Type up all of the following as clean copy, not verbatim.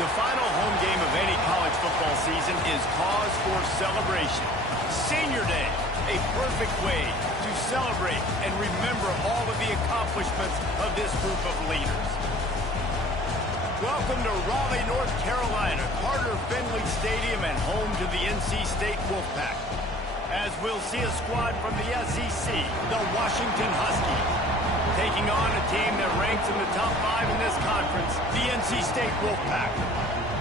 The final home game of any college football season is cause for celebration. Senior Day, a perfect way to celebrate and remember all of the accomplishments of this group of leaders. Welcome to Raleigh, North Carolina, Carter Finley Stadium and home to the NC State Wolfpack. As we'll see a squad from the SEC, the Washington Huskies, taking on a team that ranks in the top 5 in this conference, the NC State Wolfpack.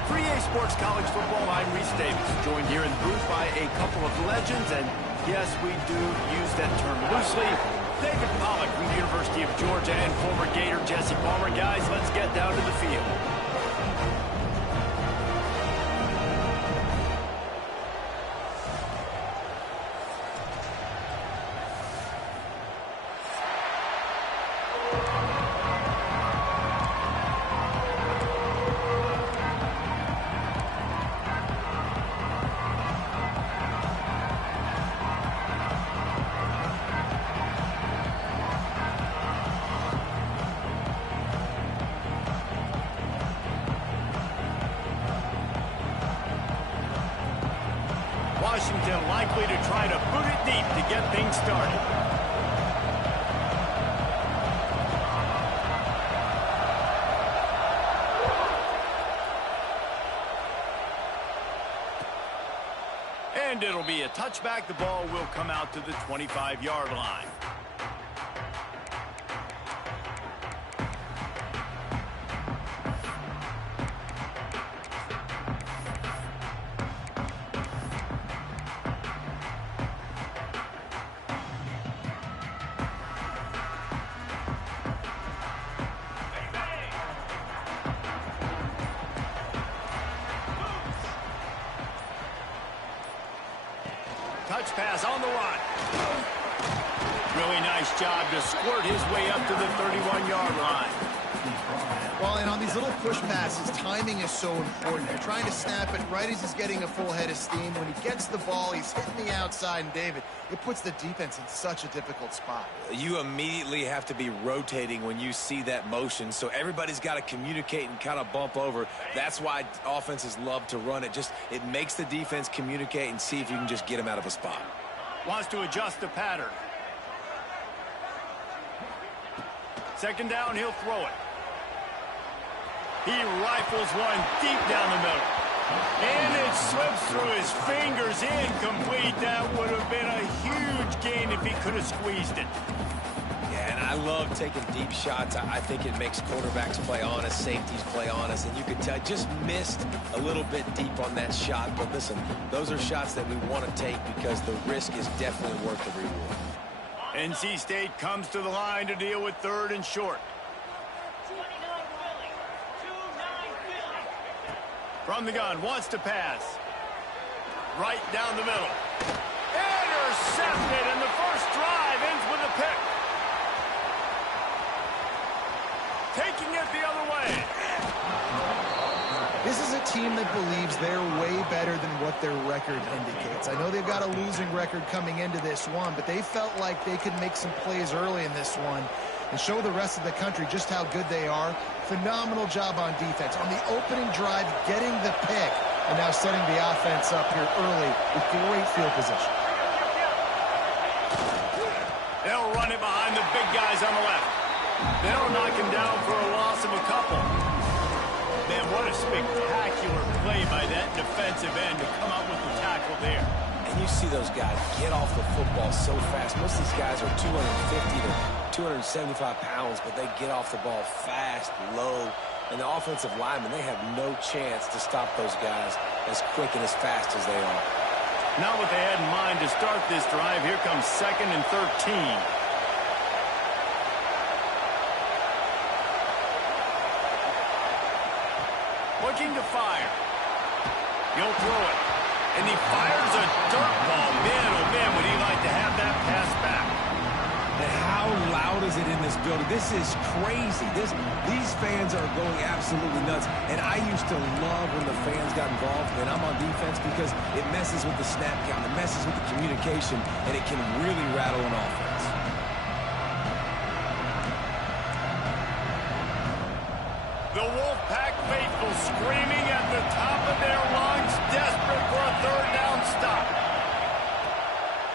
For EA Sports College Football, I'm Reese Davis, joined here in the booth by a couple of legends, and yes, we do use that term loosely. David Pollack from the University of Georgia and former Gator Jesse Palmer. Guys, let's get down to the field. Washington likely to try to boot it deep to get things started. And it'll be a touchback. The ball will come out to the 25-yard line. Touch pass on the run. Really nice job to squirt his way up to the 31-yard line. Well, and on these little push passes, timing is so important. You're trying to snap it right as he's getting a full head of steam. When he gets the ball, he's hitting the outside, and David, it puts the defense in such a difficult spot. You immediately have to be rotating when you see that motion, so everybody's got to communicate and kind of bump over. That's why offenses love to run it. It makes the defense communicate and see if you can just get him out of a spot. Wants to adjust the pattern. Second down, he'll throw it. He rifles one deep down the middle. And it slips through his fingers, incomplete. That would have been a huge gain if he could have squeezed it. Yeah, and I love taking deep shots. I think it makes quarterbacks play honest, safeties play honest, and you could tell just missed a little bit deep on that shot. But listen, those are shots that we want to take because the risk is definitely worth the reward. NC State comes to the line to deal with 3rd and short. From the gun, wants to pass. Right down the middle. Intercepted, and the first drive ends with a pick. Taking it the other way. This is a team that believes they're way better than what their record indicates. I know they've got a losing record coming into this one, but they felt like they could make some plays early in this one and show the rest of the country just how good they are. Phenomenal job on defense. On the opening drive, getting the pick, and now setting the offense up here early with great field position. They'll run it behind the big guys on the left. They'll knock him down for a loss of a couple. Man, what a spectacular play by that defensive end to come up with the tackle there. And you see those guys get off the football so fast. Most of these guys are 250 to 275 pounds, but they get off the ball fast, low. And the offensive linemen, they have no chance to stop those guys as quick and as fast as they are. Not what they had in mind to start this drive. Here comes 2nd and 13. Looking to fire. He'll throw it. And he fires a dirt ball. Man, oh man, would he like to have that pass back. And how loud is it in this building? This is crazy. These fans are going absolutely nuts. And I used to love when the fans got involved and I'm on defense because it messes with the snap count, it messes with the communication, and it can really rattle an offense. The Wolfpack faithful screaming at the top of their lungs, desperate for a third down stop.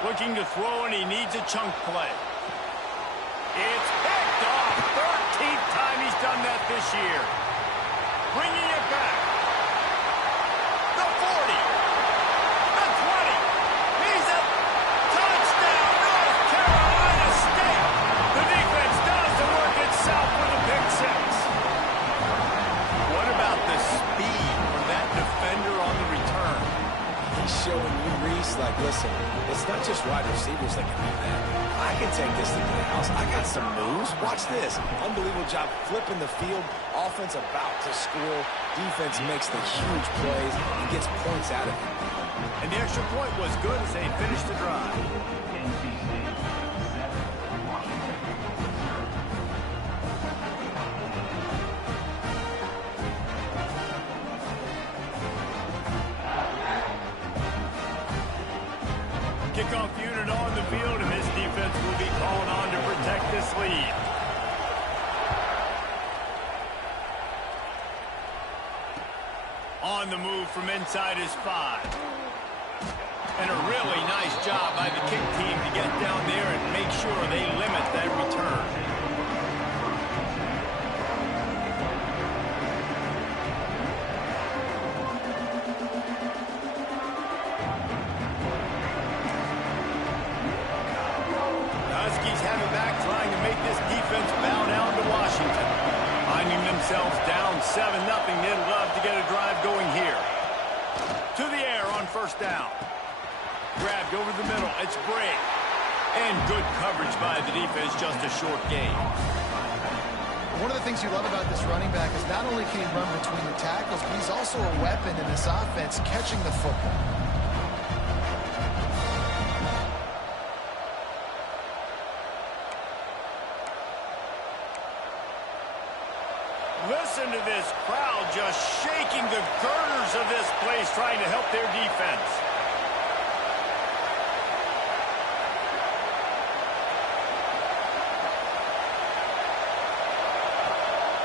Looking to throw, and he needs a chunk play. It's picked off. 13th time he's done that this year. Bringing it back. The 40. The 20. He's a touchdown. North Carolina State. The defense does the work itself with a pick six. What about the speed from that defender on the return? He's showing you, Reese, like, listen, it's not just wide receivers that can do that. I can take this to the house. I got some moves. Watch this. Unbelievable job flipping the field. Offense about to score. Defense makes the huge plays and gets points out of it. And the extra point was good as they finished the drive. Kickoff unit on the field, and this defense will be called on to protect this lead. On the move from inside his 5. And a really nice job by the kick team to get down there and make sure they limit that return. Themselves down 7-0. They'd love to get a drive going here. To the air on first down. Grabbed over the middle. It's Bray. And good coverage by the defense, just a short gain. One of the things you love about this running back is not only can he run between the tackles, but he's also a weapon in this offense catching the football. Listen to this crowd just shaking the girders of this place, trying to help their defense.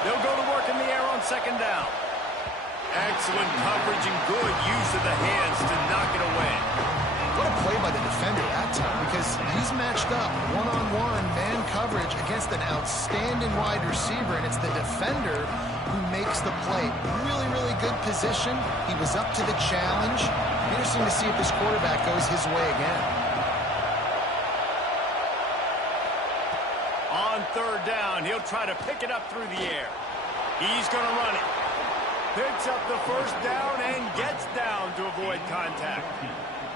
They'll go to work in the air on second down. Excellent coverage and good use of the hands to knock it away. What a play by the defender that time, because he's matched up one-on-one man coverage against an outstanding wide receiver, and it's the defender who makes the play. Really, really good position. He was up to the challenge. Interesting to see if this quarterback goes his way again. On third down, he'll try to pick it up through the air. He's going to run it. Picks up the first down and gets down to avoid contact.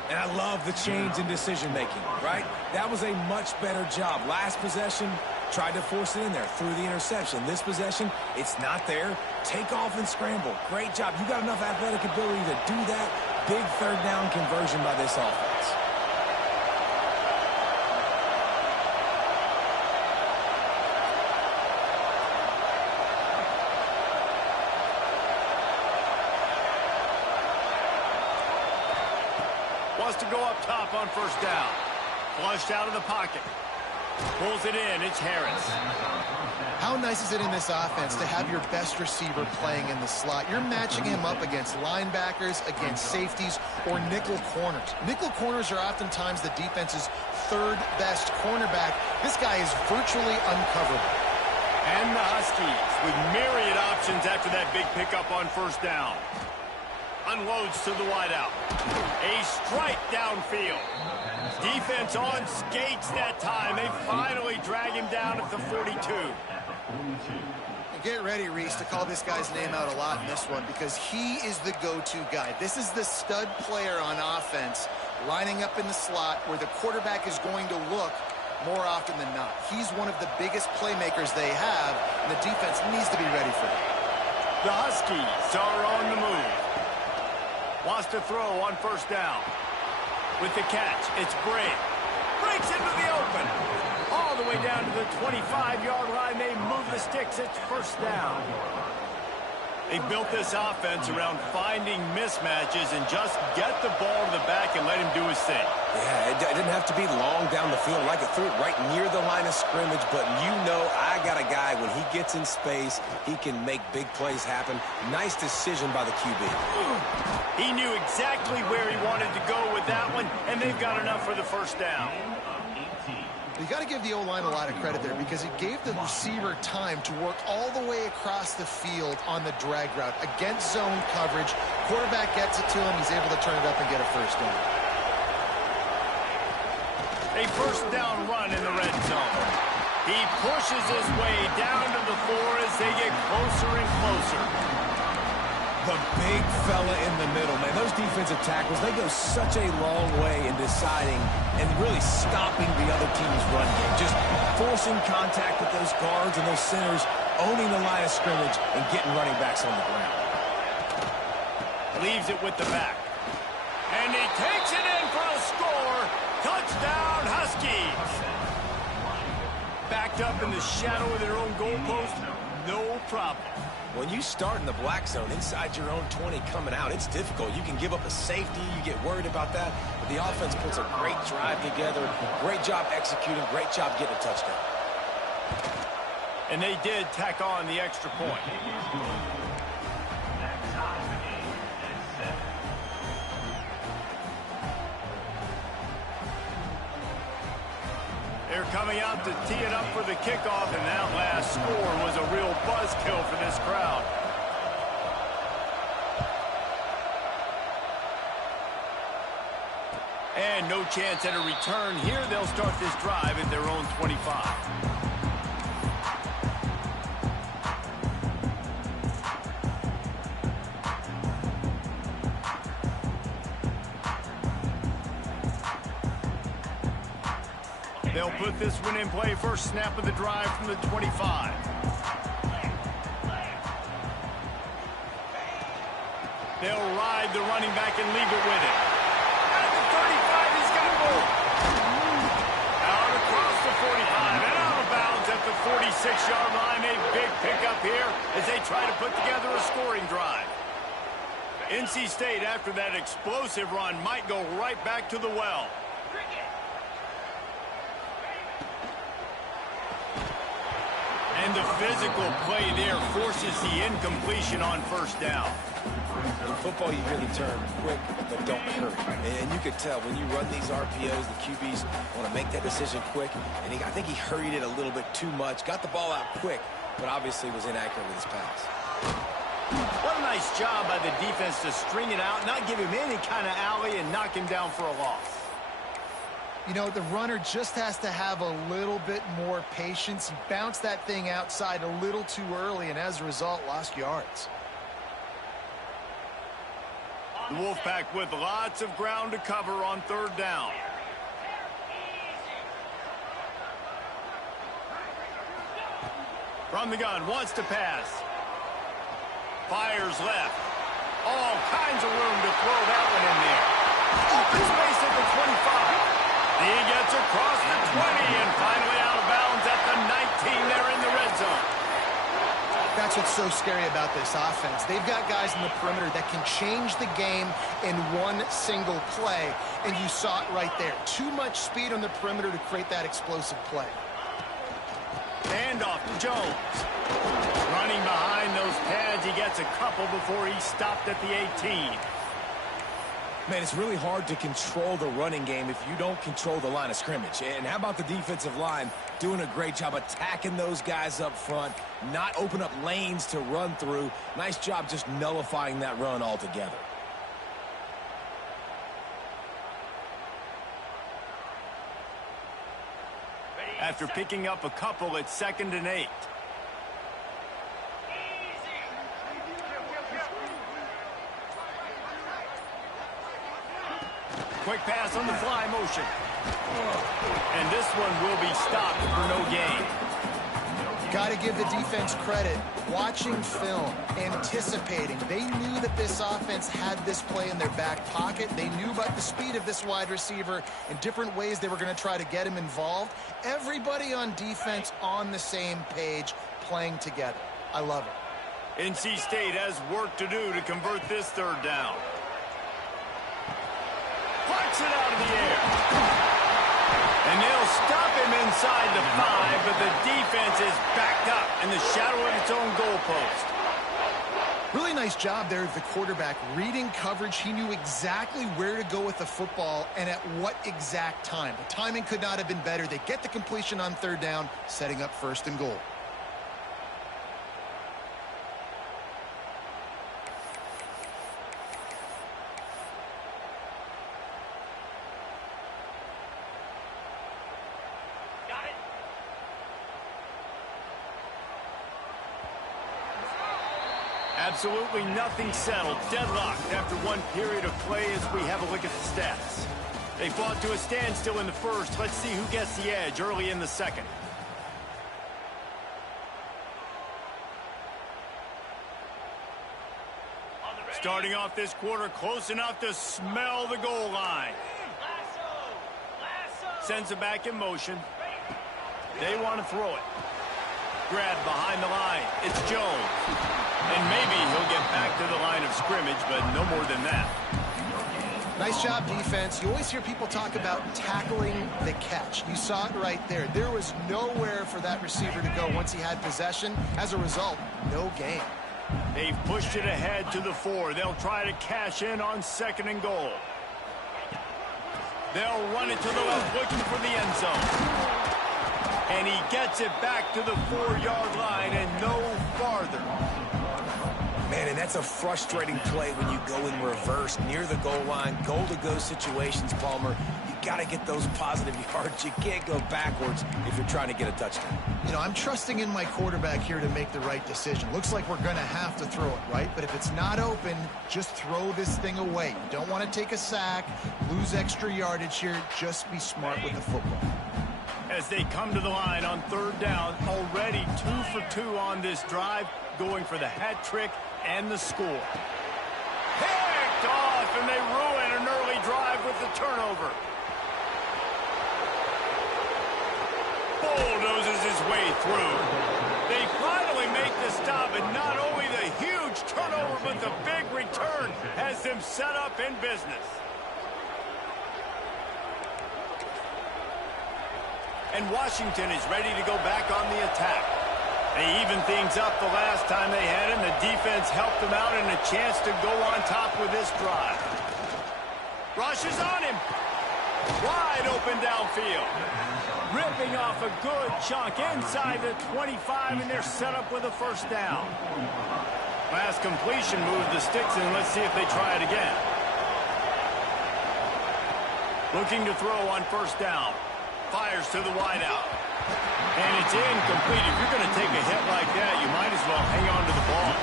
And I love the change in decision-making, right? That was a much better job. Last possession, Tried to force it in there through the interception. This possession, it's not there. Take off and scramble. Great job. You got enough athletic ability to do that. Big third down conversion by this offense. Wants to go up top on first down. Flushed out of the pocket. Pulls it in. It's Harris. How nice is it in this offense to have your best receiver playing in the slot? You're matching him up against linebackers, against safeties, or nickel corners. Nickel corners are oftentimes the defense's third best cornerback. This guy is virtually uncoverable. And the Huskies with myriad options after that big pickup on first down. Unloads to the wideout. A strike downfield. Defense on skates that time. They finally drag him down at the 42. Get ready, Reese, to call this guy's name out a lot in this one because he is the go-to guy. This is the stud player on offense lining up in the slot where the quarterback is going to look more often than not. He's one of the biggest playmakers they have, and the defense needs to be ready for him. The Huskies are on the move. Wants to throw on first down. With the catch, it's Bray. Breaks into the open. All the way down to the 25-yard line. They move the sticks. It's first down. They built this offense around finding mismatches and just get the ball to the back and let him do his thing. Yeah, it didn't have to be long down the field. Like it threw it right near the line of scrimmage, but you know I got a guy, when he gets in space, he can make big plays happen. Nice decision by the QB. He knew exactly where he wanted to go with that one, and they've got enough for the first down. You got to give the O-line a lot of credit there because it gave the receiver time to work all the way across the field on the drag route against zone coverage. Quarterback gets it to him. He's able to turn it up and get a first down. A first down run in the red zone. He pushes his way down to the 4 as they get closer and closer. The big fella in the middle, man. Those defensive tackles, they go such a long way in deciding and really stopping the other team's run game. Just forcing contact with those guards and those centers, owning the line of scrimmage, and getting running backs on the ground. Leaves it with the back. And he takes it in for a score. Touchdown, Huskies. Backed up in the shadow of their own goalpost, no problem. When you start in the black zone inside your own 20 coming out, it's difficult. You can give up a safety. You get worried about that. But the offense puts a great drive together. Great job executing. Great job getting a touchdown. And they did tack on the extra point. They're coming out to tee it up for the kickoff, and that last score was a real buzzkill for this crowd. And no chance at a return here. They'll start this drive at their own 25. They'll put this one in play. First snap of the drive from the 25. They'll ride the running back and leave it with it. At the 35, he's got more. Out across the 45 and out of bounds at the 46-yard line. A big pickup here as they try to put together a scoring drive. NC State, after that explosive run, might go right back to the well. And the physical play there forces the incompletion on first down. In football, you really turn quick, but don't hurry. And you could tell when you run these RPOs, the QBs want to make that decision quick. And I think he hurried it a little bit too much. Got the ball out quick, but obviously was inaccurate with his pass. What a nice job by the defense to string it out, not give him any kind of alley, and knock him down for a loss. You know, the runner just has to have a little bit more patience. He bounced that thing outside a little too early, and as a result, lost yards. The Wolfpack with lots of ground to cover on third down. From the gun, wants to pass. Fires left. All kinds of room to throw that one in there. Open space at the 25. He gets across the 20 and finally out of bounds at the 19 there in the red zone. That's what's so scary about this offense. They've got guys in the perimeter that can change the game in one single play, and you saw it right there. Too much speed on the perimeter to create that explosive play. Handoff to Jones. Running behind those pads, he gets a couple before he stopped at the 18. Man, it's really hard to control the running game if you don't control the line of scrimmage. And how about the defensive line doing a great job attacking those guys up front, not open up lanes to run through. Nice job just nullifying that run altogether. After picking up a couple, it's 2nd and 8. Quick pass on the fly motion. And this one will be stopped for no gain. Got to give the defense credit. Watching film, anticipating. They knew that this offense had this play in their back pocket. They knew about the speed of this wide receiver and different ways they were going to try to get him involved. Everybody on defense on the same page, playing together. I love it. NC State has work to do to convert this 3rd down. Punts it out of the air. And they'll stop him inside the 5, but the defense is backed up in the shadow of its own goalpost. Really nice job there of the quarterback. Reading coverage, he knew exactly where to go with the football and at what exact time. The timing could not have been better. They get the completion on 3rd down, setting up 1st and goal. Absolutely nothing settled. Deadlocked after one period of play as we have a look at the stats. They fought to a standstill in the 1st. Let's see who gets the edge early in the 2nd. Starting off this quarter close enough to smell the goal line. Sends it back in motion. They want to throw it. Grabbed behind the line. It's Jones. And maybe he'll get back to the line of scrimmage, but no more than that. Nice job, defense. You always hear people talk about tackling the catch. You saw it right there. There was nowhere for that receiver to go once he had possession. As a result, no gain. They've pushed it ahead to the 4. They'll try to cash in on 2nd and goal. They'll run it to the left, looking for the end zone. And he gets it back to the 4-yard line and no farther. Man, and that's a frustrating play when you go in reverse near the goal line, goal-to-go situations, Palmer. You got to get those positive yards. You can't go backwards if you're trying to get a touchdown. You know, I'm trusting in my quarterback here to make the right decision. Looks like we're going to have to throw it, right? But if it's not open, just throw this thing away. You don't want to take a sack, lose extra yardage here. Just be smart with the football. As they come to the line on 3rd down, already 2 for 2 on this drive, going for the hat trick and the score. Picked off, and they ruin an early drive with the turnover. Bulldozes his way through. They finally make the stop, and not only the huge turnover, but the big return has them set up in business. And Washington is ready to go back on the attack. They evened things up the last time they had him. The defense helped them out and a chance to go on top with this drive. Rushes on him. Wide open downfield. Ripping off a good chunk inside the 25, and they're set up with a 1st down. Last completion moved the sticks, and let's see if they try it again. Looking to throw on 1st down. Fires to the wideout. And it's incomplete. If you're going to take a hit like that, you might as well hang on to the ball.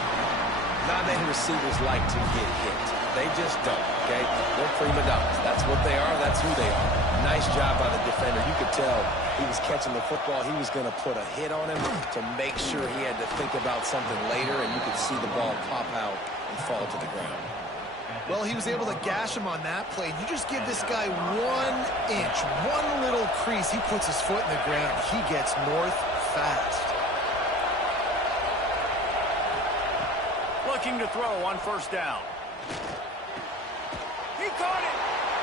Not many receivers like to get hit. They just don't, okay? They're prima donnas. That's what they are. That's who they are. Nice job by the defender. You could tell he was catching the football. He was going to put a hit on him to make sure he had to think about something later, and you could see the ball pop out and fall to the ground. Well, he was able to gash him on that play. You just give this guy 1 inch, one little crease. He puts his foot in the ground. He gets north fast. Looking to throw on first down. He caught it,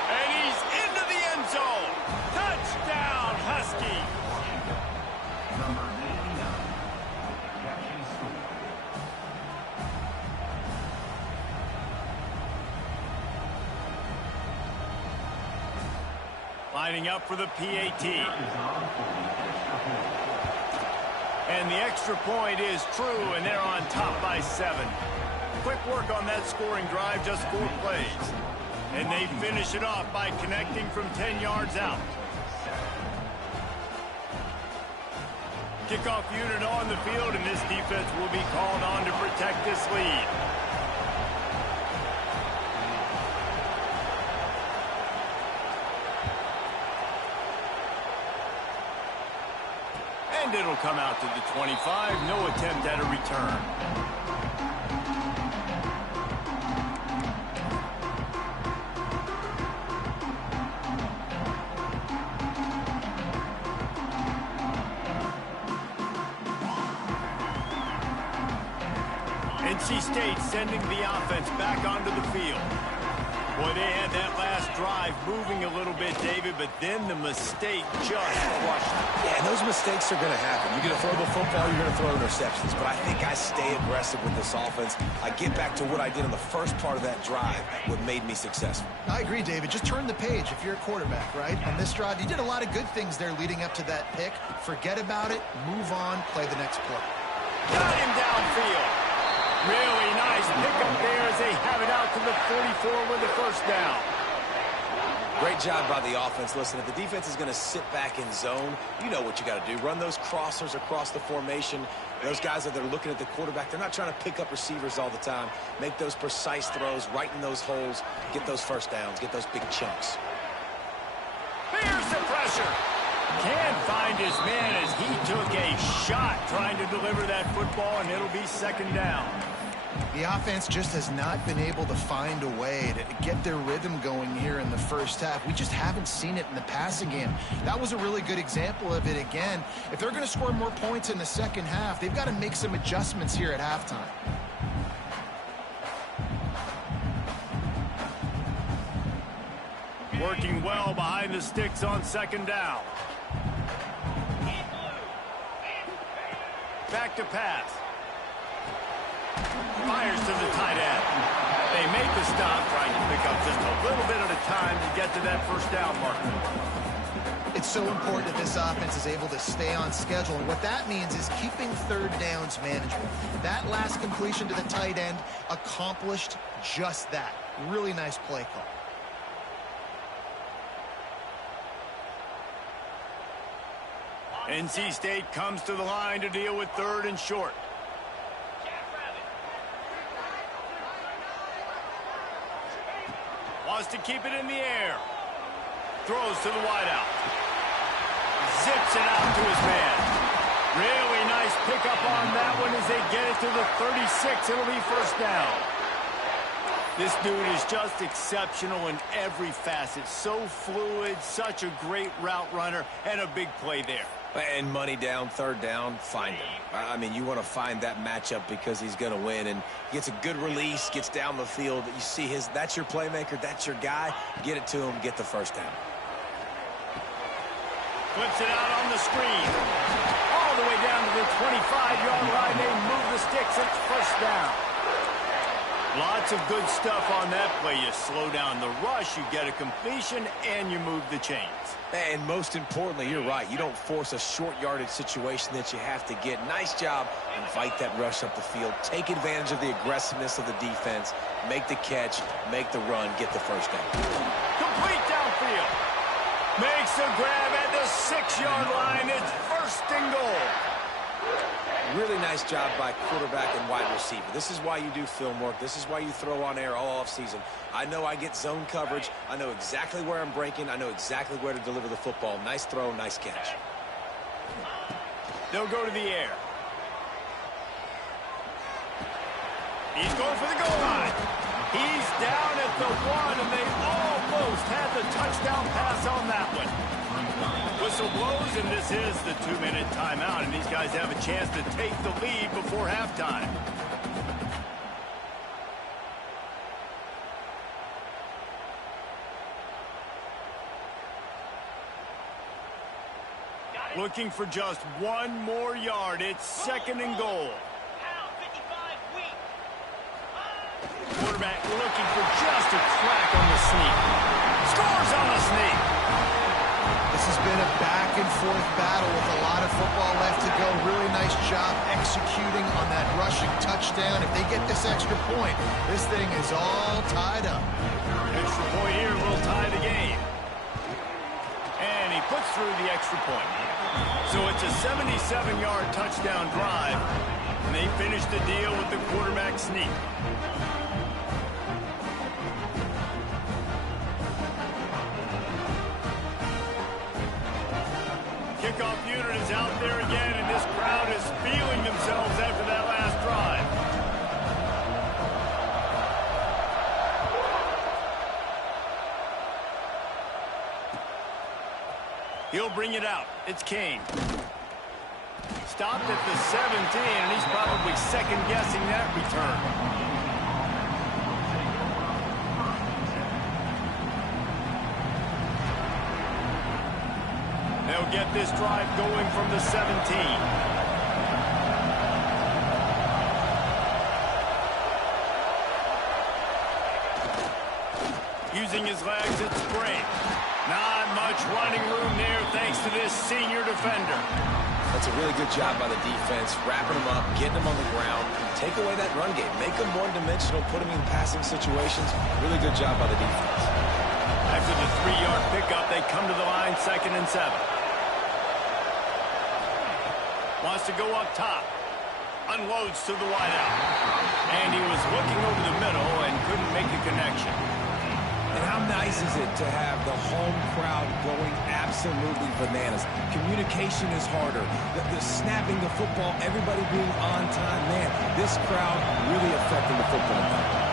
and he's into the end zone. Touchdown, Husky. Lining up for the PAT. And the extra point is true, and they're on top by 7. Quick work on that scoring drive, just 4 plays. And they finish it off by connecting from 10 yards out. Kickoff unit on the field, and this defense will be called on to protect this lead. And it'll come out to the 25. No attempt at a return. NC State sending the offense back onto the field. Boy, they had that last drive moving a little bit, David, but then the mistake just crushed them. Yeah, and those mistakes are going to happen. You're going to throw the football, you're going to throw interceptions. But I think I stay aggressive with this offense. I get back to what I did in the first part of that drive, what made me successful. I agree, David. Just turn the page if you're a quarterback, right? On this drive, you did a lot of good things there leading up to that pick. Forget about it, move on, play the next play. Got him downfield. Really nice pickup there as they have it out to the 44 with the first down. Great job by the offense. Listen, if the defense is going to sit back in zone, you know what you got to do. Run those crossers across the formation. Those guys that are looking at the quarterback, they're not trying to pick up receivers all the time. Make those precise throws, right in those holes, get those first downs, get those big chunks. Here's the pressure. Can't find his man as he took a shot trying to deliver that football, and it'll be second down. The offense just has not been able to find a way to get their rhythm going here in the first half. We just haven't seen it in the passing game. That was a really good example of it again. If they're going to score more points in the second half, they've got to make some adjustments here at halftime. Working well behind the sticks on second down. Back to pass. Fires to the tight end. They make the stop, trying to pick up just a little bit at a time to get to that first down marker. It's so important that this offense is able to stay on schedule, and what that means is keeping third downs manageable. That last completion to the tight end accomplished just that. Really nice play call. NC State comes to the line to deal with third and short. Wants to keep it in the air. Throws to the wideout. Zips it out to his man. Really nice pickup on that one as they get it to the 36. It'll be first down. This dude is just exceptional in every facet. So fluid, such a great route runner, and a big play there. And money down, third down, find him. I mean, you want to find that matchup because he's going to win. And gets a good release, gets down the field. You see that's your playmaker, that's your guy. Get it to him, get the first down. Flips it out on the screen. All the way down to the 25-yard line. They move the sticks. It's first down. Lots of good stuff on that play. You slow down the rush, you get a completion, and you move the chains. And most importantly, you're right. You don't force a short yardage situation that you have to get. Nice job. Invite that rush up the field. Take advantage of the aggressiveness of the defense. Make the catch, make the run, get the first down. Complete downfield. Makes the grab at the 6-yard line. It's first and goal. Really nice job by quarterback and wide receiver. This is why you do film work. This is why you throw on air all offseason. I know I get zone coverage. I know exactly where I'm breaking. I know exactly where to deliver the football. Nice throw, nice catch. They'll go to the air. He's going for the goal line. He's down at the 1, and they almost had the touchdown pass on that one. Whistle blows, and this is the 2-minute timeout, and these guys have a chance to take the lead before halftime. Looking for just one more yard. It's 2nd and goal. Quarterback looking for just a crack on the sneak. Scores on the sneak. This has been a back-and-forth battle with a lot of football left to go. Really nice job executing on that rushing touchdown. If they get this extra point, this thing is all tied up. Extra point here will tie the game. And he puts through the extra point. So it's a 77-yard touchdown drive, and they finish the deal with the quarterback sneak. Kickoff unit is out there again, and this crowd is feeling themselves after that last drive. He'll bring it out. It's Kane. Stopped at the 17, and he's probably second-guessing that return. They'll get this drive going from the 17. Using his legs at spring. Not much running room there thanks to this senior defender. That's a really good job by the defense, wrapping them up, getting them on the ground. Take away that run game. Make them one-dimensional, put them in passing situations. Really good job by the defense. After the 3-yard pickup, they come to the line 2nd and 7. Wants to go up top. Unloads to the wideout. And he was looking over the middle and couldn't make a connection. And how nice is it to have the home crowd going absolutely bananas? Communication is harder. The snapping the football, everybody being on time. Man, this crowd really affecting the football game.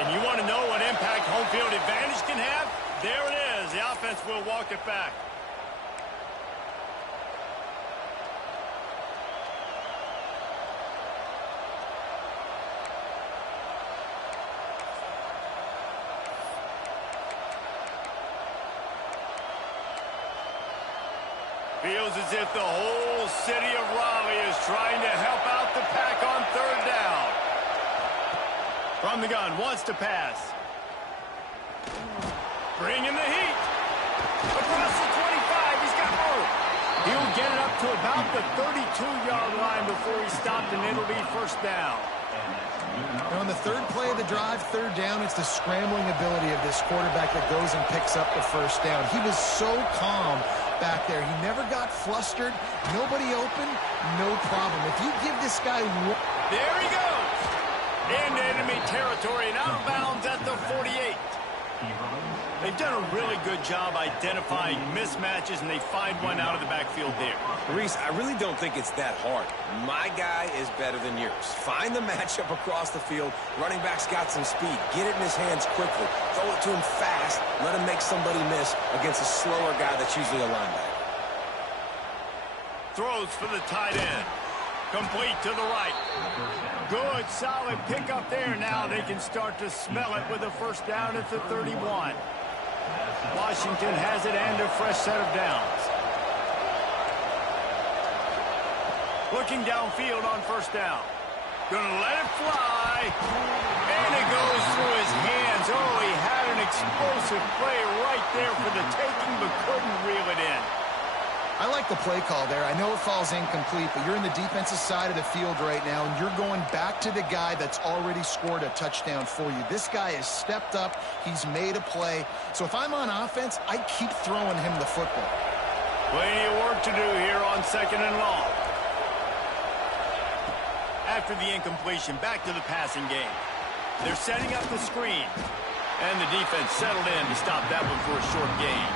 And you want to know what impact home field advantage can have? There it is. The offense will walk it back. Feels as if the whole city of Raleigh is trying to help out the Pack on 3rd down. From the gun, wants to pass. Bringing the heat. Across the 25, he's got room. He'll get it up to about the 32-yard line before he's stopped, and it'll be 1st down. Now on the 3rd play of the drive, 3rd down, it's the scrambling ability of this quarterback that goes and picks up the 1st down. He was so calm back there. He never got flustered. Nobody open, no problem. If you give this guy one... There he goes. Into enemy territory and out of bounds at the 48. They've done a really good job identifying mismatches, and they find one out of the backfield there. Reese, I really don't think it's that hard. My guy is better than yours. Find the matchup across the field. Running back's got some speed. Get it in his hands quickly. Throw it to him fast. Let him make somebody miss against a slower guy that's usually a linebacker. Throws for the tight end. Complete to the right. Good, solid pickup there. Now they can start to smell it with a 1st down at the 31. Washington has it and a fresh set of downs. Looking downfield on 1st down. Gonna let it fly. And it goes through his hands. Oh, he had an explosive play right there for the taking, but couldn't reel it in. I like the play call there. I know it falls incomplete, but you're in the defensive side of the field right now, and you're going back to the guy that's already scored a touchdown for you. This guy has stepped up. He's made a play. So if I'm on offense, I keep throwing him the football. Plenty of work to do here on 2nd and long. After the incompletion, back to the passing game. They're setting up the screen. And the defense settled in to stop that one for a short gain.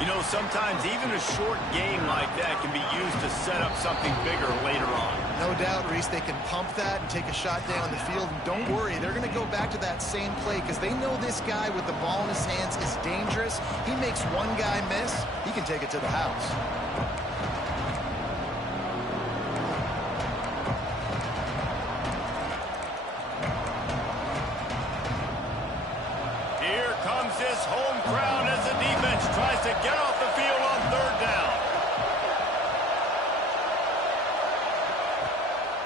You know, sometimes even a short game like that can be used to set up something bigger later on. No doubt, Reese, they can pump that and take a shot down the field. And don't worry, they're going to go back to that same play because they know this guy with the ball in his hands is dangerous. He makes one guy miss, he can take it to the house. Here comes this home crowd as the defense tries to get off the field on 3rd down.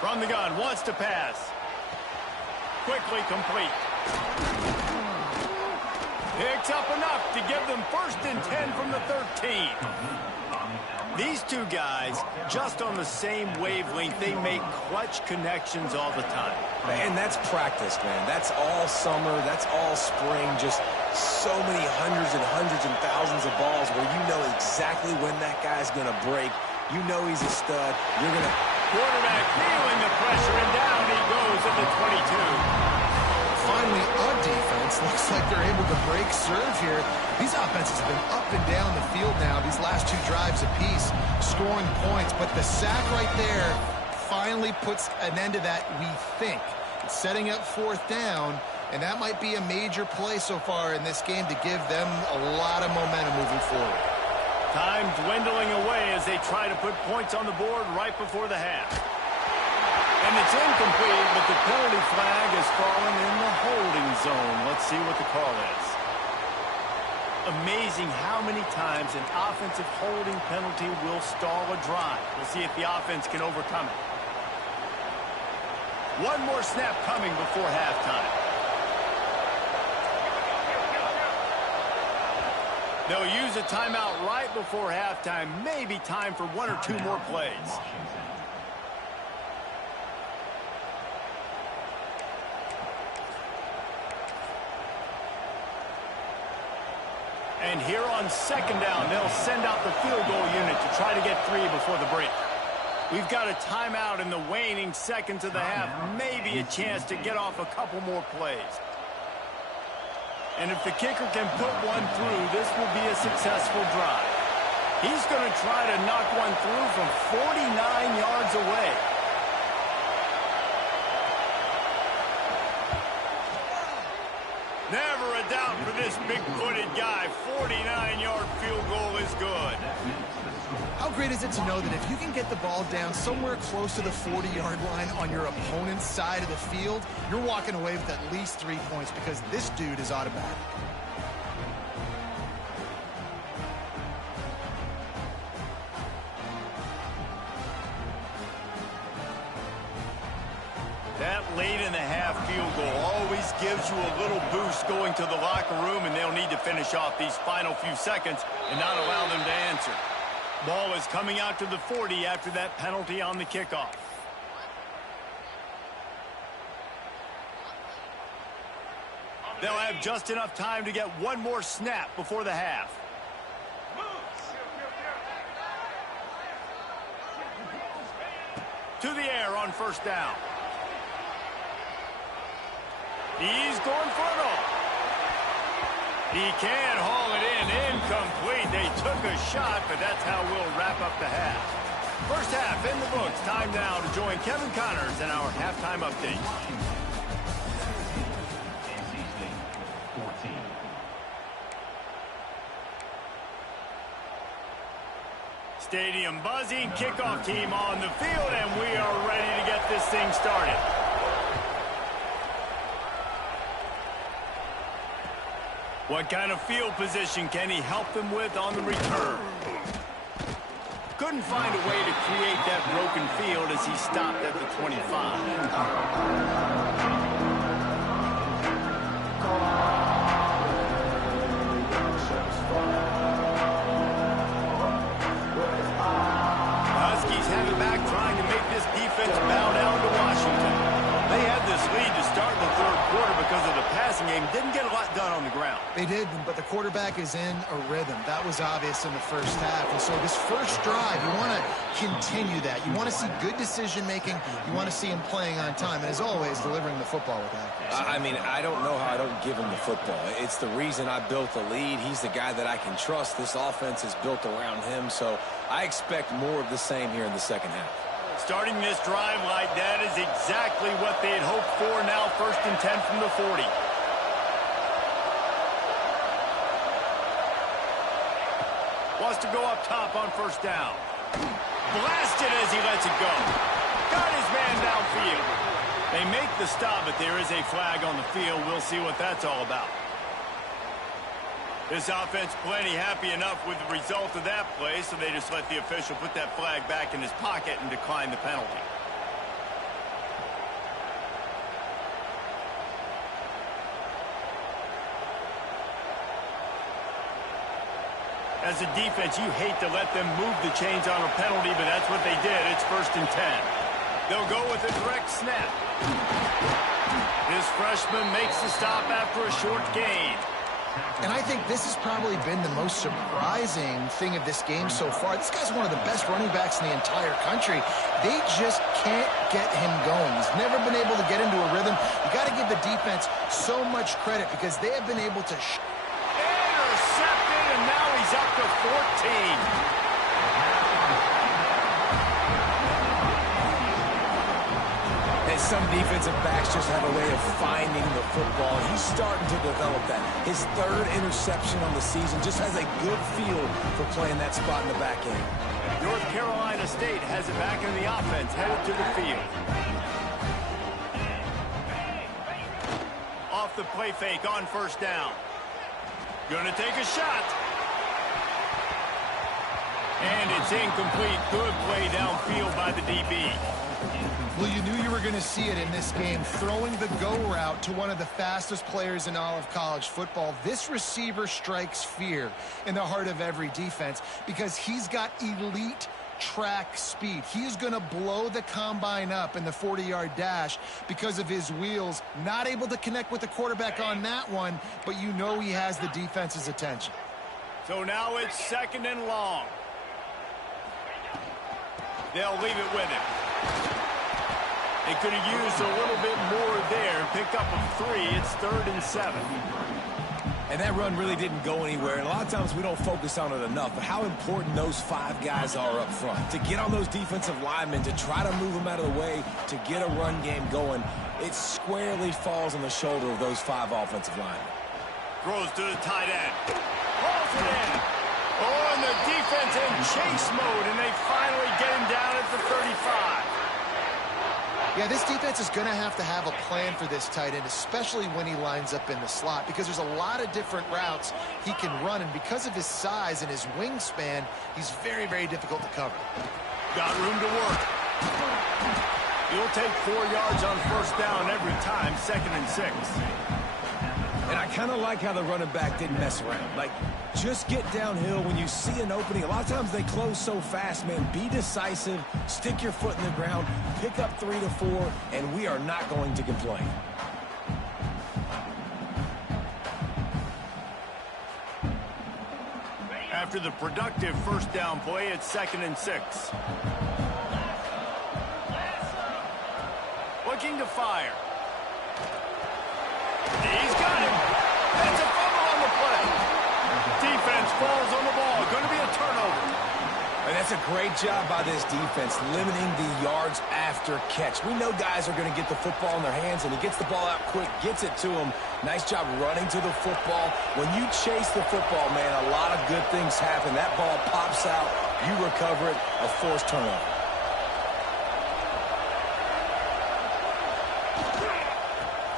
From the gun, wants to pass. Quickly complete. Picks up enough to give them 1st and 10 from the 13. These two guys, just on the same wavelength, they make clutch connections all the time. And that's practice, man. That's all summer. That's all spring. Just so many hundreds and thousands of balls where you know exactly when that guy's going to break. You know he's a stud. You're going to... Quarterback feeling the pressure, and down he goes at the 22. Finally, a defense. Looks like they're able to break serve here. These offenses have been up and down the field now, these last 2 drives apiece, scoring points. But the sack right there finally puts an end to that, we think. It's setting up 4th down, and that might be a major play so far in this game to give them a lot of momentum moving forward. Time dwindling away as they try to put points on the board right before the half. And it's incomplete, but the penalty flag has fallen in the holding zone. Let's see what the call is. Amazing how many times an offensive holding penalty will stall a drive. We'll see if the offense can overcome it. One more snap coming before halftime. They'll use a timeout right before halftime. Maybe time for 1 or 2 more plays. And here on 2nd down, they'll send out the field goal unit to try to get 3 before the break. We've got a timeout in the waning seconds of the half. Maybe a chance to get off a couple more plays. And if the kicker can put one through, this will be a successful drive. He's going to try to knock one through from 49 yards away. Never a doubt for this big-footed guy. 49-yard field goal is good. How great is it to know that if you can get the ball down somewhere close to the 40-yard line on your opponent's side of the field, you're walking away with at least 3 points because this dude is automatic. That late in the half field goal always gives you a little boost going to the locker room, and they'll need to finish off these final few seconds and not allow them to answer. Ball is coming out to the 40 after that penalty on the kickoff. They'll have just enough time to get one more snap before the half. To the air on 1st down. He's going for it all. He can haul it in. Incomplete. They took a shot, but that's how we'll wrap up the half. 1st half in the books. Time now to join Kevin Connors in our halftime update. Stadium buzzing. Kickoff team on the field, and we are ready to get this thing started. What kind of field position can he help them with on the return? Couldn't find a way to create that broken field as he stopped at the 25. They did, but the quarterback is in a rhythm. That was obvious in the first half. And so this first drive, you want to continue that. You want to see good decision-making. You want to see him playing on time. And as always, delivering the football with accuracy. I mean, I don't know how I don't give him the football. It's the reason I built the lead. He's the guy that I can trust. This offense is built around him. So I expect more of the same here in the second half. Starting this drive like that is exactly what they had hoped for. Now 1st and 10 from the 40. Wants to go up top on 1st down. Blasted as he lets it go. Got his man downfield. They make the stop, but there is a flag on the field. We'll see what that's all about. This offense plenty happy enough with the result of that play, so they just let the official put that flag back in his pocket and decline the penalty. As a defense, you hate to let them move the chains on a penalty, but that's what they did. It's 1st and 10. They'll go with a direct snap. This freshman makes the stop after a short gain. And I think this has probably been the most surprising thing of this game so far. This guy's one of the best running backs in the entire country. They just can't get him going. He's never been able to get into a rhythm. You got to give the defense so much credit because they have been able to intercepted, and now he's up to 14. Some defensive backs just have a way of finding the football. He's starting to develop that. His 3rd interception on the season just has a good feel for playing that spot in the back end. North Carolina State has it back in the offense, headed to the field. Off the play fake on 1st down. Gonna take a shot. And it's incomplete. Good play downfield by the DB. Well, you knew you were going to see it in this game, throwing the go route to one of the fastest players in all of college football. This receiver strikes fear in the heart of every defense because he's got elite track speed. He is going to blow the combine up in the 40-yard dash because of his wheels. Not able to connect with the quarterback on that one, but you know he has the defense's attention. So now it's 2nd and long. They'll leave it with him. They could have used a little bit more there and picked up a 3. It's 3rd and 7. And that run really didn't go anywhere. And a lot of times we don't focus on it enough. But how important those 5 guys are up front. To get on those defensive linemen, to try to move them out of the way, to get a run game going, it squarely falls on the shoulder of those 5 offensive linemen. Throws to the tight end. Pulls it in. Oh, and the defense in chase mode, and they finally get him down at the 35. Yeah, this defense is going to have a plan for this tight end, especially when he lines up in the slot, because there's a lot of different routes he can run, and because of his size and his wingspan, he's very, very difficult to cover. Got room to work. He'll take 4 yards on 1st down every time, 2nd and 6. And I kind of like how the running back didn't mess around. Like, just get downhill when you see an opening. A lot of times they close so fast, man. Be decisive, stick your foot in the ground, pick up 3 to 4, and we are not going to complain. After the productive 1st down play, it's 2nd and 6. Looking to fire. He's got him. That's a fumble on the play. Defense falls on the ball. Going to be a turnover. And that's a great job by this defense, limiting the yards after catch. We know guys are going to get the football in their hands, and he gets the ball out quick, gets it to him. Nice job running to the football. When you chase the football, man, a lot of good things happen. That ball pops out. You recover it, a forced turnover.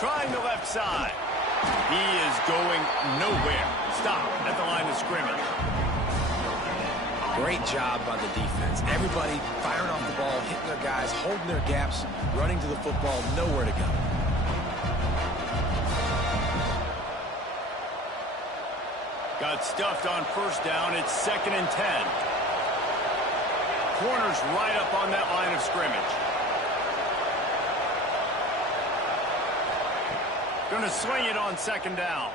Trying the left side. He is going nowhere. Stop at the line of scrimmage. Great job by the defense. Everybody firing off the ball, hitting their guys, holding their gaps, running to the football, nowhere to go. Got stuffed on 1st down. It's 2nd and 10. Corners right up on that line of scrimmage. Going to swing it on 2nd down.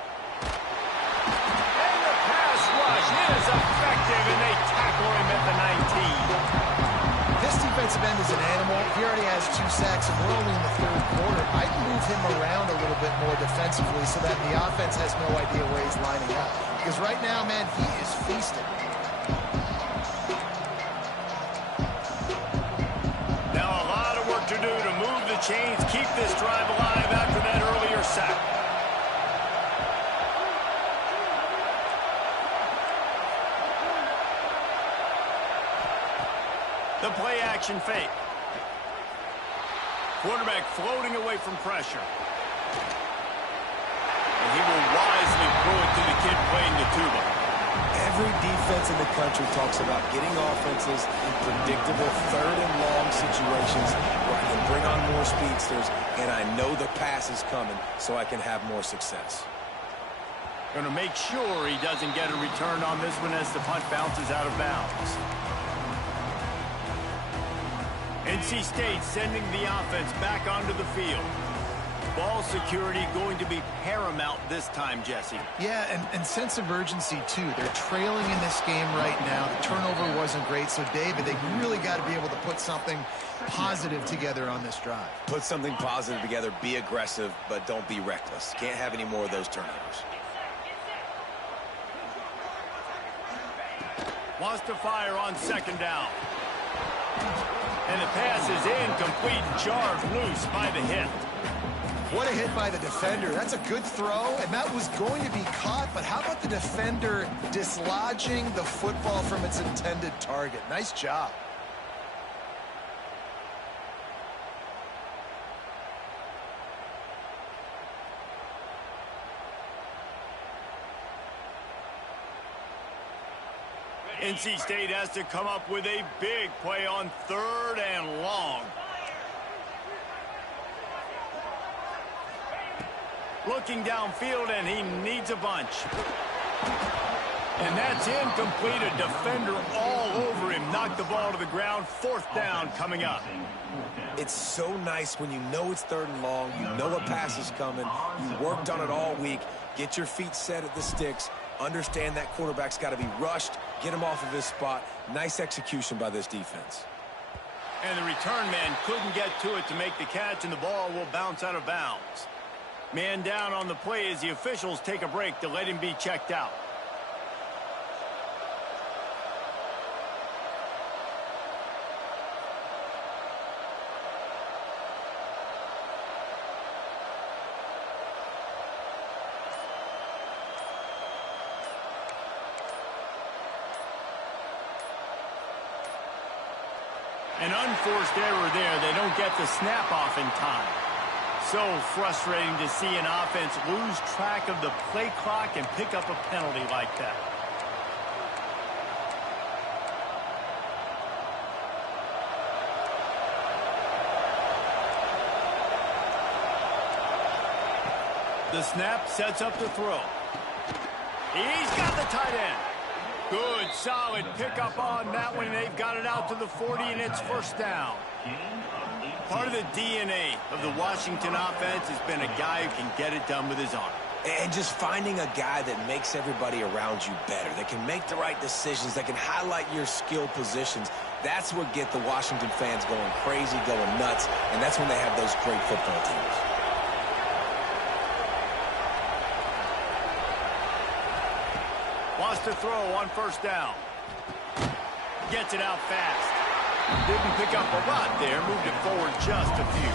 is effective, and they tackle him at the 19. This defensive end is an animal. He already has 2 sacks, and we're only in the 3rd quarter. I'd move him around a little bit more defensively so that the offense has no idea where he's lining up. Because right now, man, he is feasting. Now a lot of work to do to move the chains, keep this drive alive after that earlier sack. The play action fake. Quarterback floating away from pressure. And he will wisely throw it to the kid playing the tuba. Every defense in the country talks about getting offenses in predictable 3rd and long situations where I can bring on more speedsters and I know the pass is coming so I can have more success. Going to make sure he doesn't get a return on this one as the punt bounces out of bounds. NC State sending the offense back onto the field. Ball security going to be paramount this time, Jesse. Yeah, and sense of urgency, too. They're trailing in this game right now. The turnover wasn't great, so, David, they really got to be able to put something positive together on this drive. Put something positive together, be aggressive, but don't be reckless. Can't have any more of those turnovers. Wants to fire on 2nd down. And the pass is incomplete, jarred loose by the hit. What a hit by the defender. That's a good throw, and that was going to be caught, but how about the defender dislodging the football from its intended target? Nice job. NC State has to come up with a big play on 3rd and long. Looking downfield, and he needs a bunch. And that's incomplete. A defender all over him. Knocked the ball to the ground. 4th down coming up. It's so nice when you know it's 3rd and long, you know a pass is coming, you worked on it all week, get your feet set at the sticks, understand that quarterback's got to be rushed, get him off of his spot. Nice execution by this defense. And the return man couldn't get to it to make the catch, and the ball will bounce out of bounds. Man down on the play as the officials take a break to let him be checked out. An unforced error there. They don't get the snap off in time. So frustrating to see an offense lose track of the play clock and pick up a penalty like that. The snap sets up the throw. He's got the tight end. Good, solid pickup on that one. They've got it out to the 40, and it's 1st down. Part of the DNA of the Washington offense has been a guy who can get it done with his arm. And just finding a guy that makes everybody around you better, that can make the right decisions, that can highlight your skill positions. That's what get the Washington fans going crazy, going nuts, and that's when they have those great football teams. Wants to throw on 1st down. Gets it out fast. Didn't pick up a lot there. Moved it forward just a few.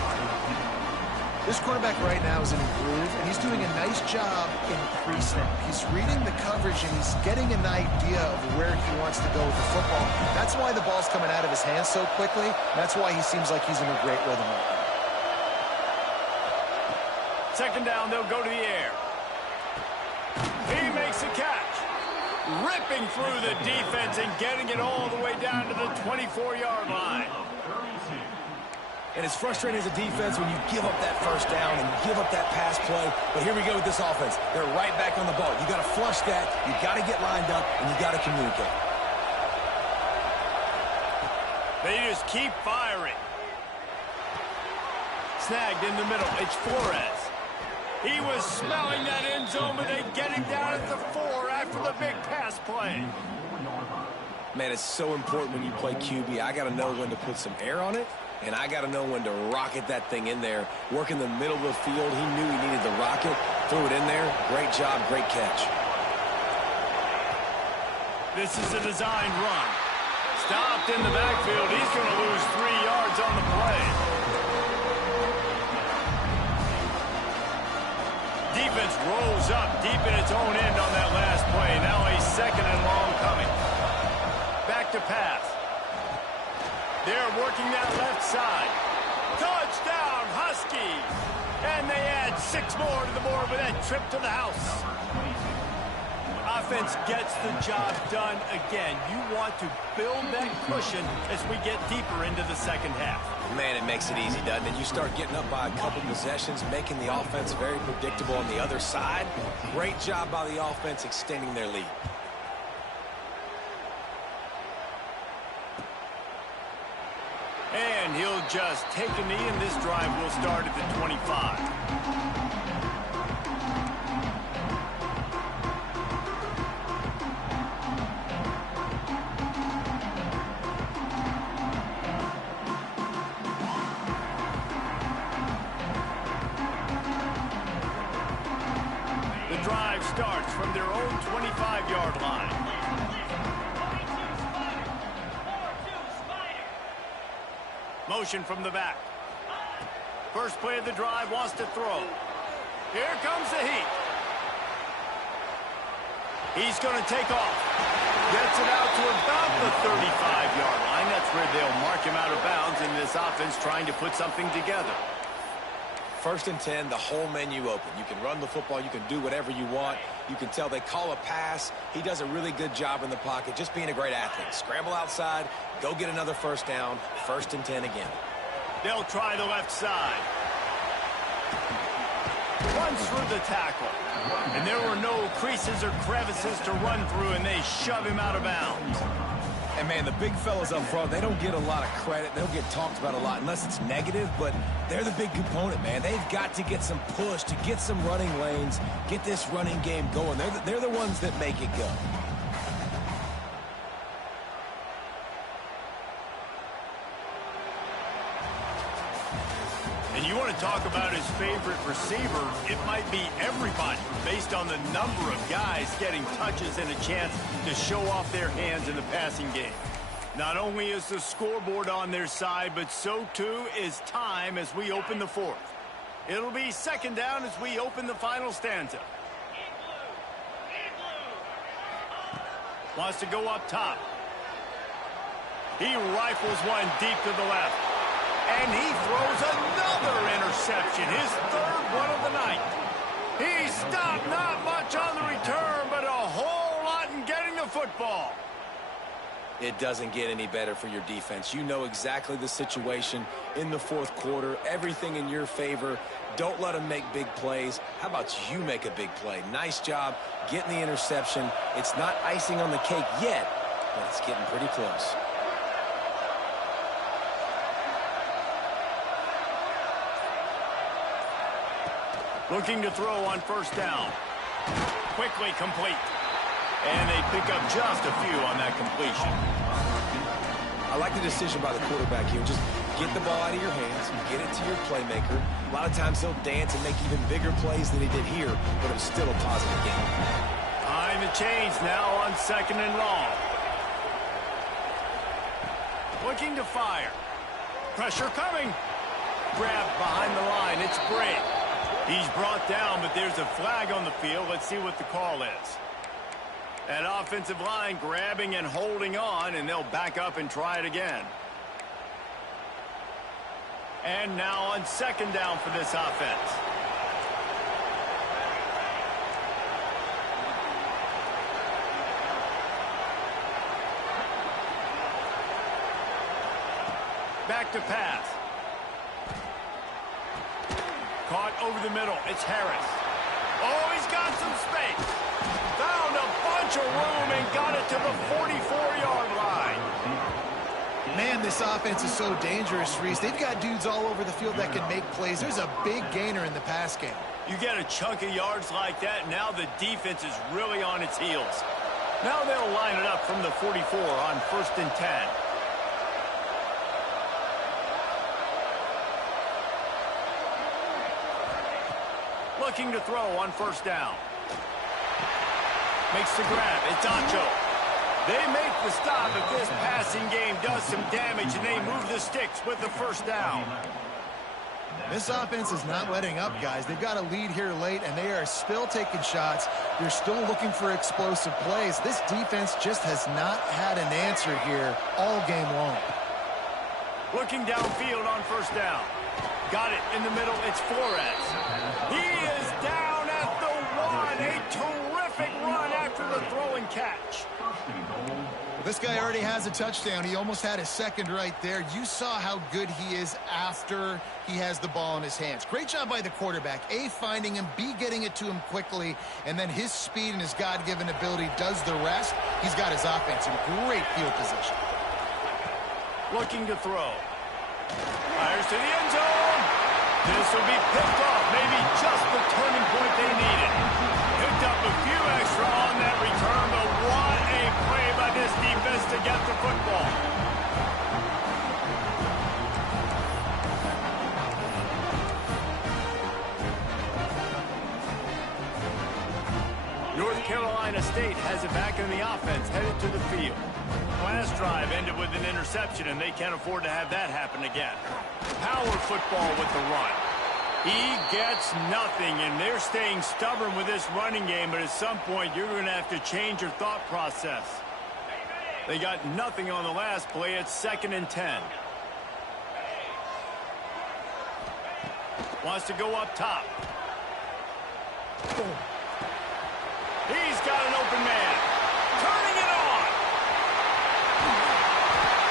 This quarterback right now is in a groove, and he's doing a nice job in pre-snap. He's reading the coverage, and he's getting an idea of where he wants to go with the football. That's why the ball's coming out of his hands so quickly. That's why he seems like he's in a great rhythm right now. 2nd down, they'll go to the air. He makes a catch. Ripping through the defense and getting it all the way down to the 24-yard line. And it's frustrating as a defense when you give up that 1st down and you give up that pass play. But here we go with this offense. They're right back on the ball. You got to flush that. You got to get lined up, and you got to communicate. They just keep firing. Snagged in the middle. It's Flores. He was smelling that end zone, but they get him down at the 4 after the big pass play. Man, it's so important when you play QB. I got to know when to put some air on it, and I got to know when to rocket that thing in there. Work in the middle of the field. He knew he needed the rocket. Threw it in there. Great job, great catch. This is a designed run. Stopped in the backfield. He's going to lose 3 yards on the play. Defense rolls up deep in its own end on that last play. Now a 2nd and long coming. Back to pass. They're working that left side. Touchdown, Huskies! And they add 6 more to the board with that trip to the house. Offense gets the job done again. You want to build that cushion as we get deeper into the second half. Man, it makes it easy, doesn't it? You start getting up by a couple possessions, making the offense very predictable on the other side. Great job by the offense extending their lead. And he'll just take a knee, and this drive will start at the 25. The drive starts from their own 25-yard line. Motion from the back. First play of the drive, wants to throw. Here comes the heat. He's going to take off. Gets it out to about the 35-yard line. That's where they'll mark him out of bounds in this offense trying to put something together. 1st and 10, the whole menu open. You can run the football. You can do whatever you want. You can tell they call a pass. He does a really good job in the pocket, just being a great athlete. Scramble outside, go get another 1st down, 1st and 10 again. They'll try the left side. Runs through the tackle. And there were no creases or crevices to run through, and they shove him out of bounds. And, man, the big fellas up front, they don't get a lot of credit. They don't get talked about a lot unless it's negative, but they're the big component, man. They've got to get some push, to get some running lanes, get this running game going. They're the ones that make it go. And you want to talk about his favorite receiver, it might be everybody based on the number of guys getting touches and a chance to show off their hands in the passing game. Not only is the scoreboard on their side, but so too is time as we open the 4th. It'll be 2nd down as we open the final stanza. Wants to go up top. He rifles one deep to the left. And he throws another interception, his 3rd one of the night. He stopped not much on the return, but a whole lot in getting the football. It doesn't get any better for your defense. You know exactly the situation in the 4th quarter, everything in your favor. Don't let them make big plays. How about you make a big play? Nice job getting the interception. It's not icing on the cake yet, but it's getting pretty close. Looking to throw on 1st down. Quickly complete. And they pick up just a few on that completion. I like the decision by the quarterback here. Just get the ball out of your hands, get it to your playmaker. A lot of times he'll dance and make even bigger plays than he did here, but it was still a positive game. Time to change now on 2nd and long. Looking to fire. Pressure coming. Grabbed behind the line. It's Bray. He's brought down, but there's a flag on the field. Let's see what the call is. That offensive line grabbing and holding on, and they'll back up and try it again. And now on 2nd down for this offense. Back to pass. Caught over the middle. It's Harris. Oh, he's got some space. Found a bunch of room and got it to the 44-yard line. Man, this offense is so dangerous, Reese. They've got dudes all over the field that can make plays. There's a big gainer in the pass game. You get a chunk of yards like that, now the defense is really on its heels. Now they'll line it up from the 44 on 1st and 10. Looking to throw on 1st down. Makes the grab. It's Acho. They make the stop if this passing game does some damage, and they move the sticks with the 1st down. This offense is not letting up, guys. They've got a lead here late, and they are still taking shots. They're still looking for explosive plays. This defense just has not had an answer here all game long. Looking downfield on 1st down. Got it in the middle. It's Flores. He is down at the 1. A terrific run after the throw and catch. This guy already has a touchdown. He almost had a second right there. You saw how good he is after he has the ball in his hands. Great job by the quarterback. A, finding him, B, getting it to him quickly, and then his speed and his God-given ability does the rest. He's got his offense in great field position. Looking to throw. Fires to the end zone. This will be picked off. Maybe just the turning point they needed. Picked up a few extra on that return, but what a play by this defense to get the football. North Carolina State has it back in the offense, headed to the field. Last drive ended with an interception, and they can't afford to have that happen again. Power football with the run. He gets nothing, and they're staying stubborn with this running game, but at some point you're going to have to change your thought process. They got nothing on the last play. It's 2nd and 10. Wants to go up top. He's got an open man. Turning it on.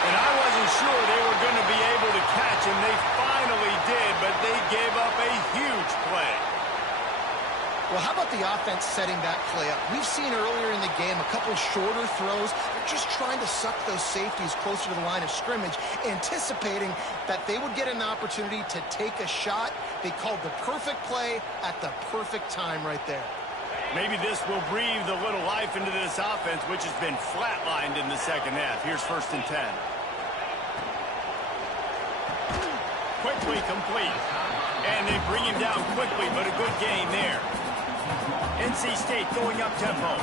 And I wasn't sure they were going to be able to catch him. They finally did, but they gave up a huge play. Well, how about the offense setting that play up? We've seen earlier in the game a couple shorter throws. They're just trying to suck those safeties closer to the line of scrimmage, anticipating that they would get an opportunity to take a shot. They called the perfect play at the perfect time right there. Maybe this will breathe a little life into this offense, which has been flatlined in the second half. Here's 1st and 10. Quickly complete. And they bring him down quickly, but a good gain there. NC State going up tempo.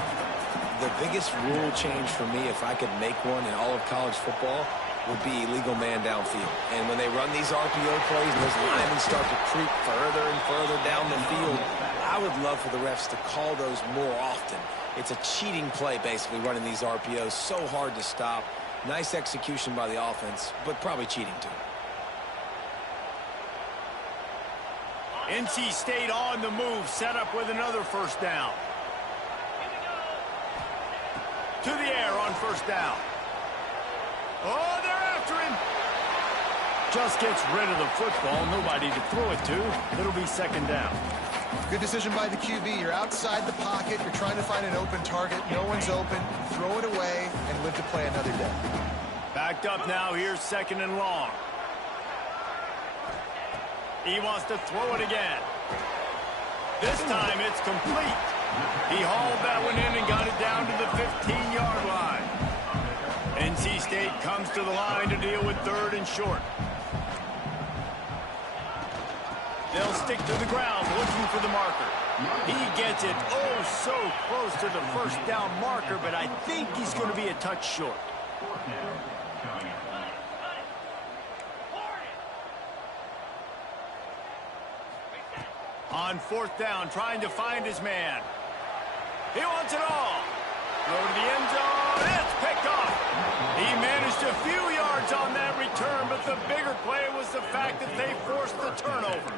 The biggest rule change for me, if I could make one in all of college football, would be illegal man downfield. And when they run these RPO plays and those linemen start to creep further and further down the field, I would love for the refs to call those more often. It's a cheating play, basically, running these RPOs. So hard to stop. Nice execution by the offense, but probably cheating too. NC State on the move, set up with another 1st down. To the air on 1st down. Oh, they're after him. Just gets rid of the football. Nobody to throw it to. It'll be 2nd down. Good decision by the QB. You're outside the pocket. You're trying to find an open target. No one's open. Throw it away and live to play another day. Backed up now. Here's 2nd and long. He wants to throw it again. This time it's complete. He hauled that one in and got it down to the 15-yard line. NC State comes to the line to deal with 3rd and short. They'll stick to the ground looking for the marker. He gets it oh so close to the 1st down marker, but I think he's going to be a touch short. On 4th down, trying to find his man. He wants it all. Throw to the end zone. It's picked off. He managed a few yards on that return, but the bigger play was the fact that they forced the turnover.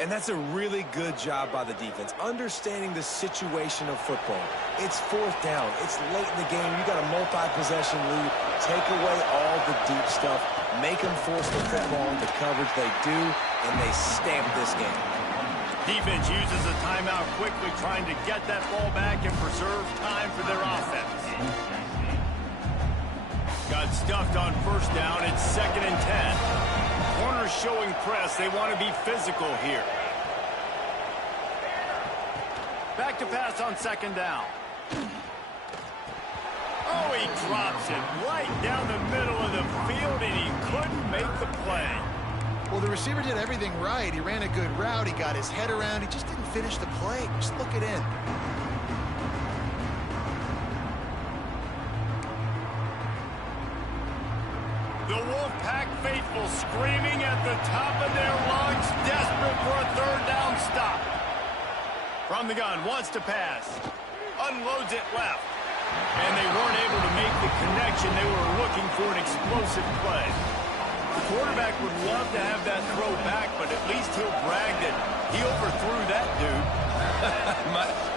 And that's a really good job by the defense, understanding the situation of football. It's 4th down. It's late in the game. You got a multi-possession lead. Take away all the deep stuff. Make them force the football into coverage. They do, and they stamp this game. Defense uses a timeout quickly, trying to get that ball back and preserve time for their offense. Got Got stuffed on first down. It's 2nd and 10. Corners showing press. They want to be physical here. Back to pass on 2nd down. Oh, he drops it right down the middle of the field, and he couldn't make the play. Well, the receiver did everything right. He ran a good route. He got his head around. He just didn't finish the play. Just look it in. The Wolfpack faithful screaming at the top of their lungs, desperate for a 3rd down stop. From the gun, wants to pass. Unloads it left. And they weren't able to make the connection. They were looking for an explosive play. The quarterback would love to have that throw back, but at least he'll brag that he overthrew that dude.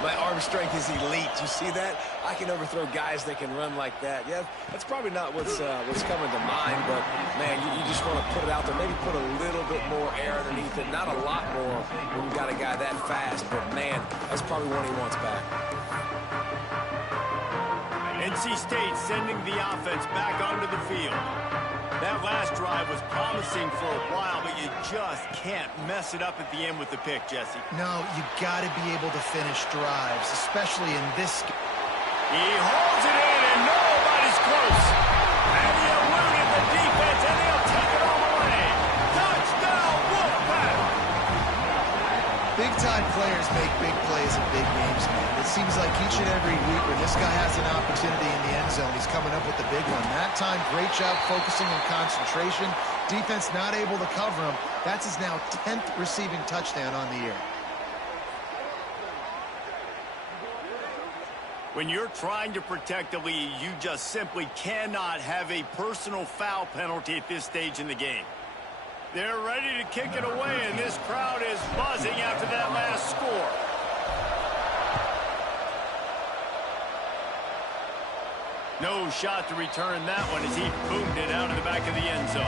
my arm strength is elite. You see that? I can overthrow guys that can run like that. Yeah, that's probably not what's coming to mind, but, man, you just want to put it out there. Maybe put a little bit more air underneath it. Not a lot more when you've got a guy that fast, but, man, that's probably one he wants back. NC State sending the offense back onto the field. That last drive was promising for a while, but you just can't mess it up at the end with the pick, Jesse. No, you got to be able to finish drives, especially in this. He holds it in, and nobody's close. And he eluded the defense, and he'll take it all away. Touchdown, Wolfpack! Big-time players make big plays in big games, man. It seems like each and every week when this guy has an opportunity in the end zone, he's coming up with the big one. That time, great job focusing on concentration. Defense not able to cover him. That's his now 10th receiving touchdown on the year. When you're trying to protect the lead, you just simply cannot have a personal foul penalty at this stage in the game. They're ready to kick it away, and this crowd is buzzing after that last score. No shot to return that one as he boomed it out of the back of the end zone.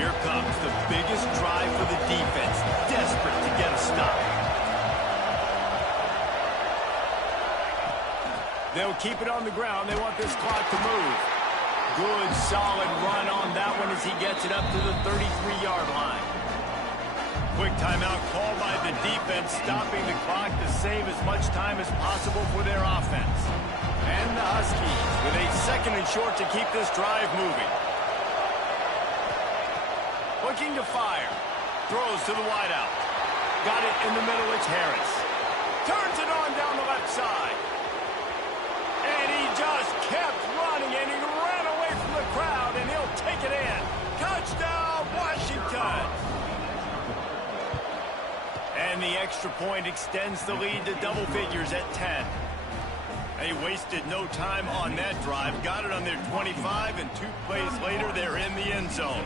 Here comes the biggest drive for the defense, desperate to get a stop. They'll keep it on the ground. They want this clock to move. Good, solid run on that one as he gets it up to the 33-yard line. Quick timeout called by the defense, stopping the clock to save as much time as possible for their offense. And the Huskies with a 2nd and short to keep this drive moving. Looking to fire. Throws to the wideout. Got it in the middle. It's Harris. Turns it on down the left side. And he just kept running, and he ran away from the crowd, and he'll take it in. Touchdown, Washington! And the extra point extends the lead to double figures at 10. They wasted no time on that drive. Got it on their 25, and 2 plays later, they're in the end zone.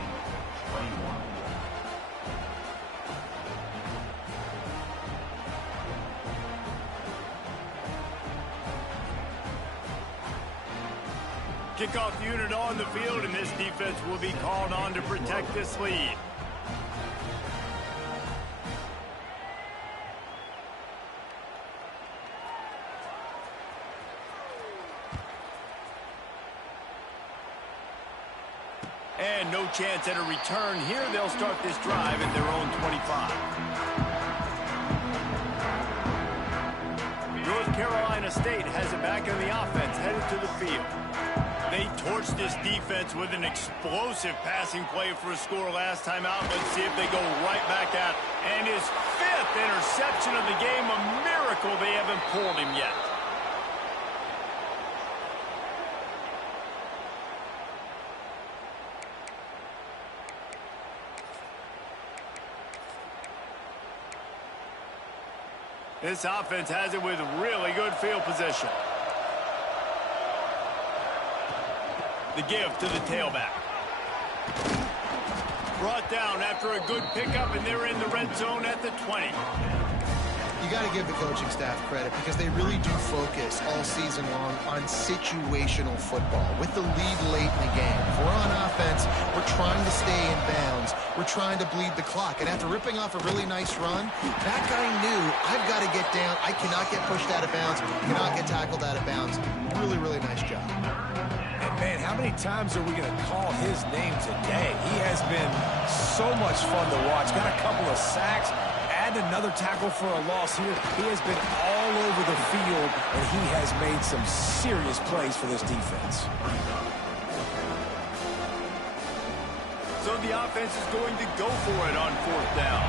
Kickoff unit on the field, and this defense will be called on to protect this lead. And no chance at a return here. They'll start this drive at their own 25. North Carolina State has it back in the offense, headed to the field. They torched this defense with an explosive passing play for a score last time out. Let's see if they go right back at it. And his 5th interception of the game, a miracle they haven't pulled him yet. This offense has it with really good field position. The give to the tailback. Brought down after a good pickup, and they're in the red zone at the 20. You got to give the coaching staff credit because they really do focus all season long on situational football with the lead late in the game. If we're on offense, we're trying to stay in bounds. We're trying to bleed the clock. And after ripping off a really nice run, that guy knew, I've got to get down. I cannot get pushed out of bounds. Cannot get tackled out of bounds. Really, really nice job. And man, how many times are we going to call his name today? He has been so much fun to watch. Got a couple of sacks. Add another tackle for a loss here. He has been all over the field, and he has made some serious plays for this defense. So the offense is going to go for it on 4th down.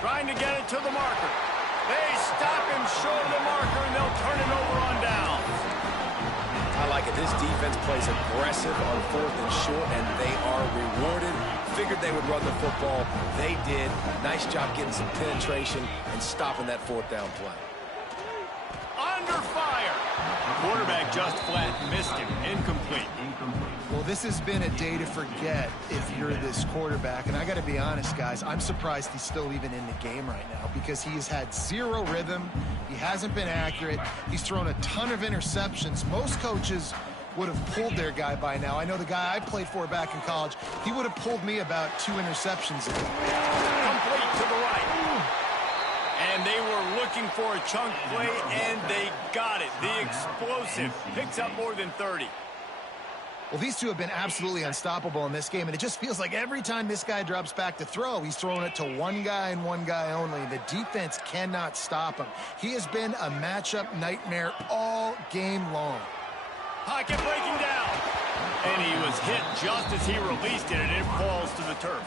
Trying to get it to the marker. They stop him short of the marker, and they'll turn it over on downs. I like it. This defense plays aggressive on 4th and short, and they are rewarded. Figured they would run the football. They did. Nice job getting some penetration and stopping that 4th down play. Under fire. Quarterback just flat missed him. Incomplete. Well, this has been a day to forget if you're this quarterback. And I got to be honest, guys, I'm surprised he's still even in the game right now because he has had zero rhythm. He hasn't been accurate. He's thrown a ton of interceptions. Most coaches would have pulled their guy by now. I know the guy I played for back in college, he would have pulled me about 2 interceptions ago. Complete to the right. And they were looking for a chunk play, and they got it. The explosive picks up more than 30. Well, these two have been absolutely unstoppable in this game, and it just feels like every time this guy drops back to throw, he's throwing it to one guy and one guy only. The defense cannot stop him. He has been a matchup nightmare all game long. Pocket breaking down. And he was hit just as he released it, and it falls to the turf.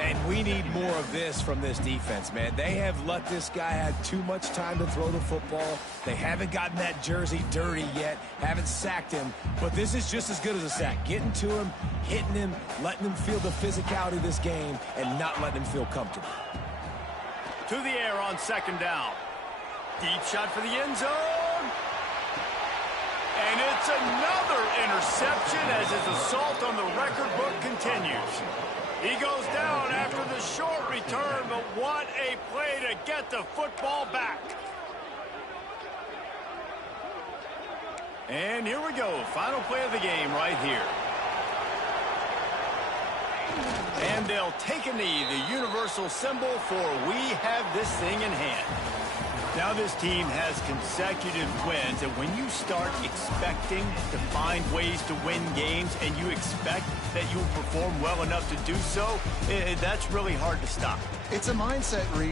And we need more of this from this defense, man. They have let this guy have too much time to throw the football. They haven't gotten that jersey dirty yet, haven't sacked him. But this is just as good as a sack. Getting to him, hitting him, letting him feel the physicality of this game, and not letting him feel comfortable. To the air on 2nd down. Deep shot for the end zone. And it's another interception as his assault on the record book continues. He goes down after the short return, but what a play to get the football back. And here we go, final play of the game right here. And they'll take a knee, the universal symbol for we have this thing in hand. Now this team has consecutive wins, and when you start expecting to find ways to win games and you expect that you'll perform well enough to do so, that's really hard to stop. It's a mindset, Reed.